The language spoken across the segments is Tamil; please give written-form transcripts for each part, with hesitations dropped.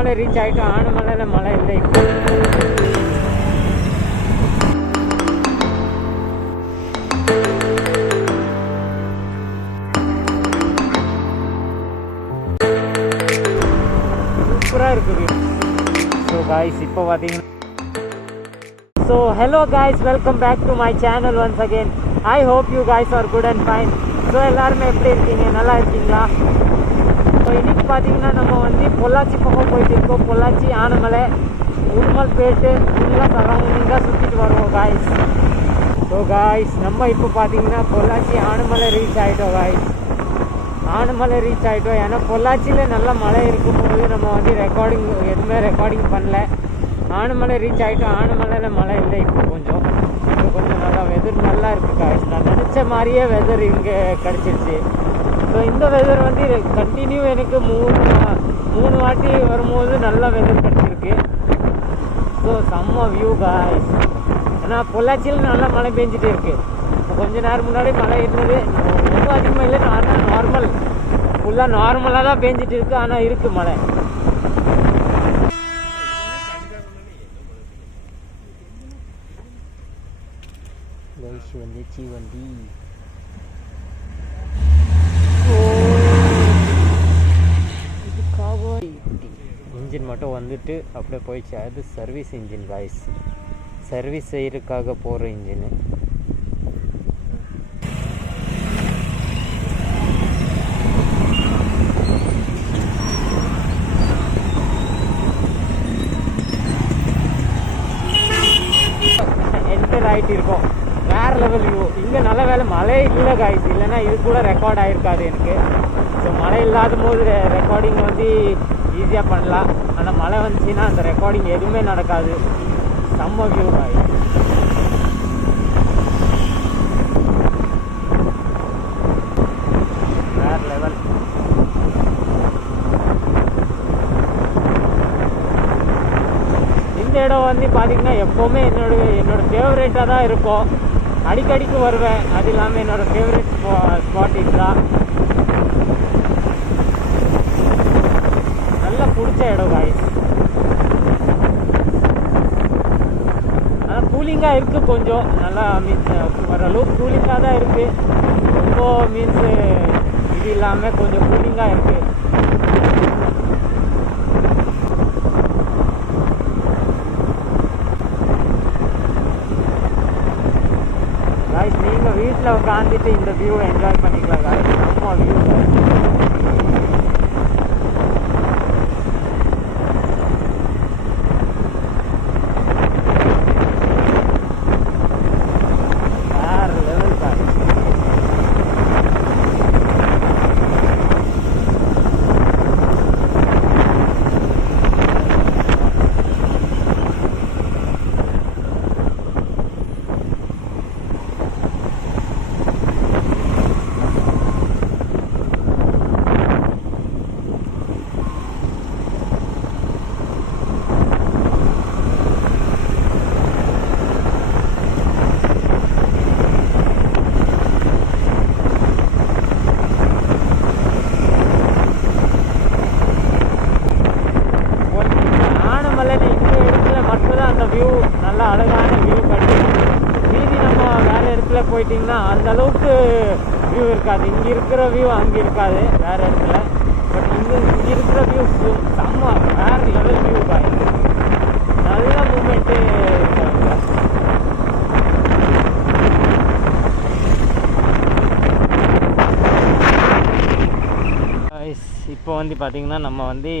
ஆனமலை ரீச் ஆகிட்டோம். ஆனமலையில் மழை இல்லை. சூப்பராக இருக்குது. ஸோ காய்ஸ் இப்போ பார்த்தீங்கன்னா hello guys, welcome back to my channel once again. I hope you guys are good and fine. So எல்லாருமே எப்படி இருக்கீங்க? நல்லா இருக்கீங்களா? ஸோ இன்றைக்கி பார்த்தீங்கன்னா நம்ம வந்து பொள்ளாச்சி பக்கம் போயிட்டு இருக்கோம். பொள்ளாச்சி, ஆனமலை, உடுமல்பேட்டு ஃபுல்லாக சரௌண்டிங்காக சுற்றிட்டு வருவோம் காய்ஸ். ஸோ காய்ஸ் நம்ம இப்போ பார்த்தீங்கன்னா பொள்ளாச்சி ஆனமலை ரீச் ஆகிட்டோம் காய்ஸ். ஆனமலை ரீச் ஆகிட்டோம். ஏன்னா பொள்ளாச்சியில் நல்ல மழை இருக்கும்போது நம்ம வந்து எதுவுமே ரெக்கார்டிங் பண்ணல. ஆனமலை ரீச் ஆகிட்டோம். ஆனமலையில் மழை இல்லை. இப்போ கொஞ்சம் நல்லா வெதர் நல்லா இருக்குது காய்ஸ். நான் நினச்ச மாதிரியே வெதர் இங்கே கிடச்சிருச்சு. ஸோ இந்த வெதர் வந்து கண்டினியூ எனக்கு மூணு வாட்டி வரும்போது நல்ல வெதர் கிடச்சிருக்கு. ஸோ செம்ம வியூ காய்ஸ். ஏன்னா பொள்ளாச்சியில் நல்லா மழை பெஞ்சிட்டே இருக்குது. இப்போ கொஞ்ச நேரம் முன்னாடி மழை இருந்தது. ரொம்ப அதிகமாக இல்லை, நார்மல், ஃபுல்லாக நார்மலாக தான் பெஞ்சிட்டு இருக்குது. ஆனால் இருக்குது மழை. வந்துச்சு வண்டி. இன்ஜின் மட்டும் வந்துட்டு அப்படியே போயிடுச்சு. அது சர்வீஸ் இன்ஜின் காய்ஸ். சர்வீஸ் செய்யறதுக்காக போகிற இன்ஜின். என்டர் ஆகிட்டு இருக்கோம். வேறு லெவல் வியூ. இங்கே நல்ல வேலை மழை இல்லை காய்ஸ். இல்லைன்னா இது கூட ரெக்கார்ட் ஆகிருக்காது எனக்கு. ஸோ மழை இல்லாத போது ரெக்கார்டிங் வந்து ஈஸியாக பண்ணலாம். ஆனால் மழை வந்துச்சுன்னா அந்த ரெக்கார்டிங் எதுவுமே நடக்காது. செம்ம வியூ காய்ஸ். வேறு லெவல். இந்த இடம் வந்து பார்த்திங்கன்னா எப்போவுமே என்னோட ஃபேவரேட்டாக தான் இருக்கும். அடிக்கடிக்கு வருவேன். அது இல்லாமல் என்னோடய ஃபேவரட் ஸ்பாட் இதுதான். நல்லா பிடிச்ச இடம் காய்ஸ். ஆனால் கூலிங்காக இருக்குது கொஞ்சம். நல்லா மீன்ஸ் ஓரளவுக்கு கூலிங்காக தான் இருக்குது. ரொம்ப மீன்ஸ் இது இல்லாமல் கொஞ்சம் கூலிங்காக இருக்குது. நீங்கள் வீட்டில் உட்காந்துட்டு இந்த வியூவை என்ஜாய் பண்ணிக்கலாம் காய்ஸ். நம்ம வியூ வேறு லெவல் காய்ஸ். நல்லா அழகான வியூ கட்டி. மீதி நம்ம வேறு இடத்துல போயிட்டிங்கன்னா அந்த அளவுக்கு வியூ இருக்காது. இங்கே இருக்கிற வியூ அங்கே இருக்காது வேறு இடத்துல. பட் இங்கே இருக்கிற வியூ செம்ம வேறு லெவல் வியூ காய். நல்ல மூமெண்ட்டு இருக்காங்க. இப்போ வந்து பார்த்திங்கன்னா நம்ம வந்து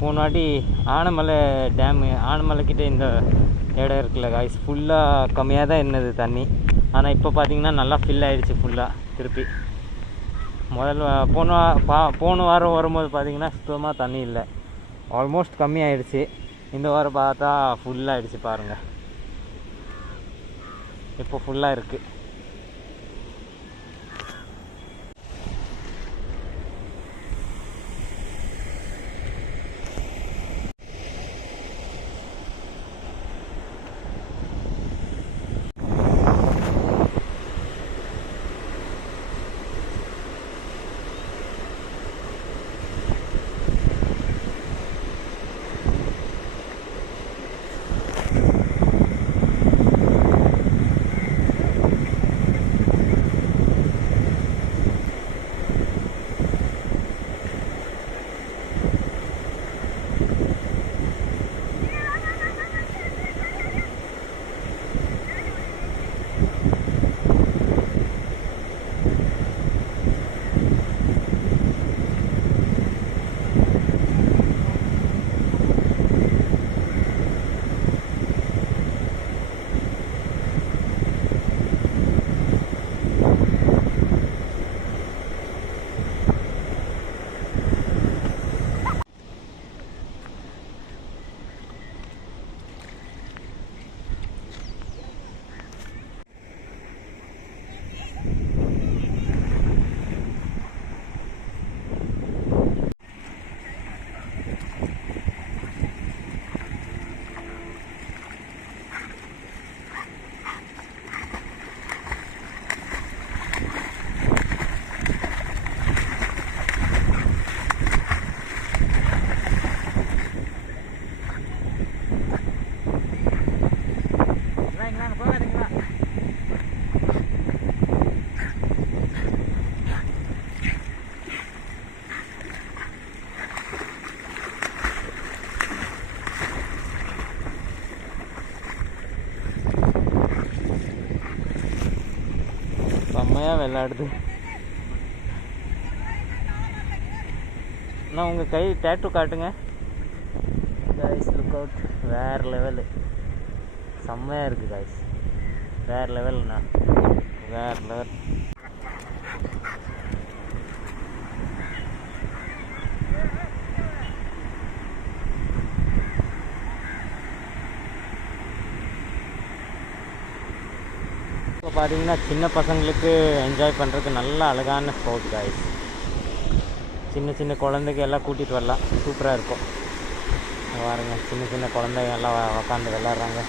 போன வாட்டி ஆனமலை டேமு, ஆனமலைக்கிட்ட இந்த இடம் இருக்குல்ல காய்ஸ், ஃபுல்லாக கம்மியாக தான் இருந்தது தண்ணி. ஆனால் இப்போ பார்த்திங்கன்னா நல்லா ஃபில் ஆகிடுச்சு ஃபுல்லாக திருப்பி. போன வாரம் வரும்போது பார்த்திங்கன்னா சுத்தமாக தண்ணி இல்லை, ஆல்மோஸ்ட் கம்மியாகிடுச்சு. இந்த வாரம் பார்த்தா ஃபுல்லாகிடுச்சு பாருங்கள். இப்போ ஃபுல்லாக இருக்குது. செம்மையாக விளையாடுது. நான் உங்கள் கை டேட்டூ காட்டுங்க கைஸ். லுக் அவுட், வேறு லெவலு, செம்மையாக இருக்குது கைஸ். வேறு லெவல்ண்ணா, வேறு லெவல். இப்போ பார்த்தீங்கன்னா சின்ன பசங்களுக்கு என்ஜாய் பண்ணுறதுக்கு நல்ல அழகான ஸ்பாட் கைஸ். சின்ன சின்ன குழந்தைங்க எல்லாம் கூட்டிகிட்டு வரலாம், சூப்பராக இருக்கும். பாருங்க, சின்ன சின்ன குழந்தைங்க எல்லாம் உக்காந்து விளாட்றாங்க.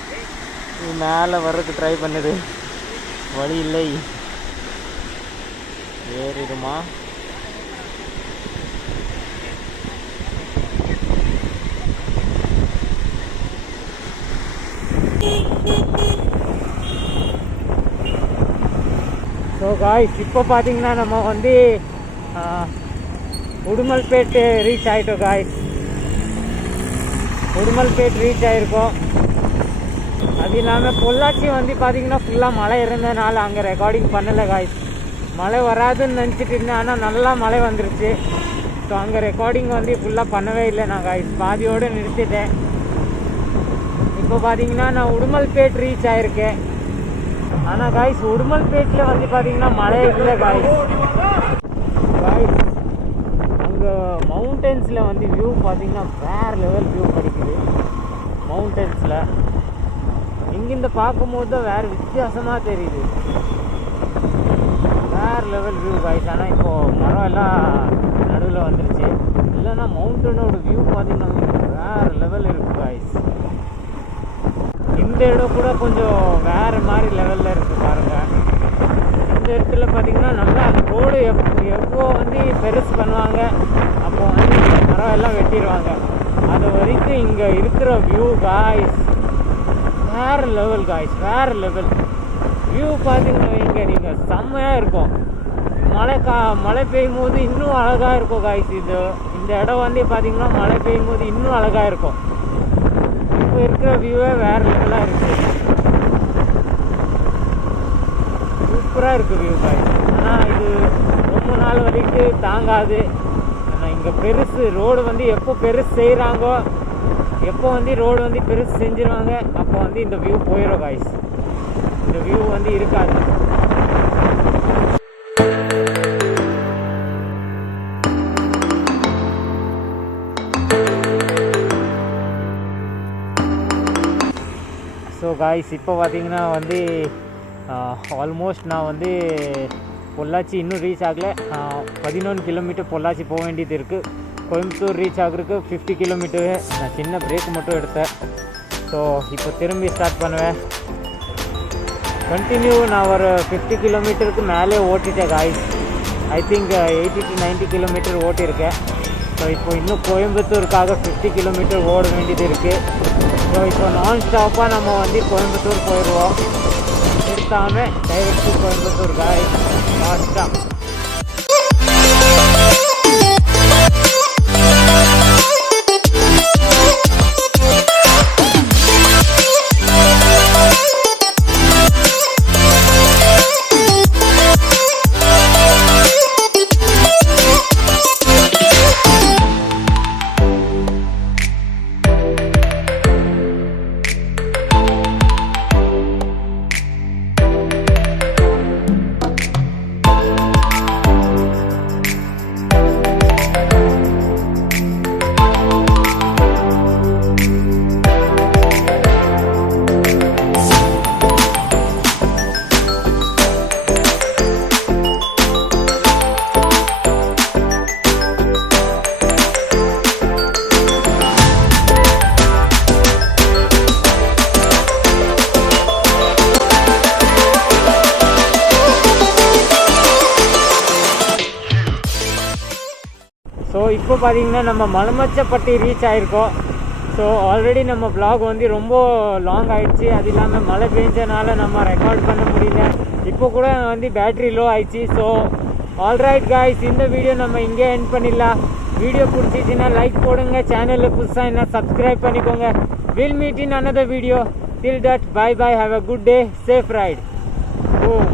இது மேலே வர்றதுக்கு ட்ரை பண்ணுது, வழி இல்லை, ஏறிடுமா? ஸோ காய்ஸ், இப்போ பார்த்தீங்கன்னா நம்ம வந்து உடுமல்பேட் ரீச் ஆகிட்டோம் காய்ஸ். உடுமல்பேட் ரீச் ஆகிருக்கோம். அது இல்லாமல் பொள்ளாச்சி வந்து பார்த்தீங்கன்னா ஃபுல்லாக மழை இருந்ததுனால அங்கே ரெக்கார்டிங் பண்ணலை காய்ஸ். மழை வராதுன்னு நினச்சிட்டு இருந்தேன், ஆனால் நல்லா மழை வந்துருச்சு. ஸோ அங்கே ரெக்கார்டிங் வந்து ஃபுல்லாக பண்ணவே இல்லை நான் காய்ஸ், பாதியோடு நிறுத்திட்டேன். இப்போ பார்த்தீங்கன்னா நான் உடுமல்பேட் ரீச் ஆகிருக்கேன். ஆனால் காய்ஸ், உடுமல்பேட்டில் வந்து பார்த்தீங்கன்னா மழை இல்லை காய்ஸ். காய்ஸ், அங்கே மவுண்டன்ஸில் வந்து வியூ பார்த்தீங்கன்னா வேறு லெவல் வியூ கிடைக்குது. மவுண்டன்ஸில் இங்கிருந்து பார்க்கும்போது தான் வேறு வித்தியாசமாக தெரியுது, வேறு லெவல் வியூ காய்ஸ். ஆனால் இப்போது மரம் எல்லாம் நடுவில் வந்துருச்சு, இல்லைன்னா மவுண்டனோட வியூ பார்த்தீங்கன்னா வேறு லெவல் இருக்குது காய்ஸ். இந்த இடம் கூட கொஞ்சம் வேறு மாதிரி லெவலில் இருக்குது பாருங்கள். இந்த இடத்துல பார்த்தீங்கன்னா நல்லா ரோடு எப்போ வந்து பெருசு பண்ணுவாங்க, அப்போ வந்து மரம் எல்லாம் வெட்டிடுவாங்க. அது வரைக்கும் இங்கே இருக்கிற வியூ காய்ஸ் வேறு லெவல் காய்ஸ், வேறு லெவல் வியூ பார்த்தீங்கன்னா இங்கே நீங்கள் செம்மையாக இருக்கும். மழை பெய்யும் போது இன்னும் அழகாக இருக்கும் காய்ஸ். இந்த இடம் வந்து பார்த்தீங்கன்னா மழை பெய்யும் போது இன்னும் அழகாக இருக்கும். இப்போ இருக்கிற வியூவே வேறு லெவலாக இருக்குது, சூப்பராக இருக்குது வியூ காய்ஸ். ஆனால் இது ரொம்ப நாள் வரைக்கும் தாங்காது. ஆனால் இங்கே பெருசு ரோடு வந்து எப்போ பெருசு செய்கிறாங்கோ, எப்போ வந்து ரோடு வந்து பெருசு செஞ்சிருவாங்க, அப்போ வந்து இந்த வியூ போயிடும் காய்ஸ். இந்த வியூ வந்து இருக்காது. ஸோ காய்ஸ், இப்போ பார்த்தீங்கன்னா வந்து ஆல்மோஸ்ட் நான் வந்து பொள்ளாச்சி இன்னும் ரீச் ஆகலை. 11 கிலோமீட்டர் பொள்ளாச்சி போக வேண்டியது இருக்குது. கோயம்புத்தூர் ரீச் ஆகிறதுக்கு 50 கிலோமீட்டரு. நான் சின்ன பிரேக் மட்டும் எடுத்தேன். ஸோ இப்போ திரும்பி ஸ்டார்ட் பண்ணுவேன். கண்டினியூ நான் ஒரு 50 கிலோமீட்டருக்கு மேலே ஓட்டிட்டேன் guys. I think 80 to 90 kilometre ஓட்டியிருக்கேன். ஸோ இப்போ இன்னும் கோயம்புத்தூருக்காக 50 கிலோமீட்டர் ஓட வேண்டியது இருக்குது. ஸோ இப்போ நான் ஸ்டாப்பாக நம்ம வந்து கோயம்புத்தூர் போயிடுவோம், நிறுத்தாமல் டைரெக்ட் டு கோயம்புத்தூர் காய்ஸ். லாஸ்ட்டாக ஸோ இப்போ பார்த்தீங்கன்னா நம்ம மலமச்சப்பட்டி ரீச் ஆகிருக்கோம். ஸோ ஆல்ரெடி நம்ம vlog வந்து ரொம்ப லாங் ஆகிடுச்சு. அது இல்லாமல் மழை பெஞ்சனால நம்ம ரெக்கார்ட் பண்ண முடியல. இப்போ கூட வந்து பேட்ரி லோ ஆயிடுச்சு. ஸோ ஆல்ரைட் காய்ஸ், இந்த வீடியோ நம்ம இங்கே எண்ட் பண்ணிடலாம். வீடியோ பிடிச்சிச்சின்னா லைக் போடுங்க, சேனலில் புதுசாக என்ன சப்ஸ்கிரைப் பண்ணிக்கோங்க. Will meet in another video. Till that, bye bye, have a good day, safe ride. Boom.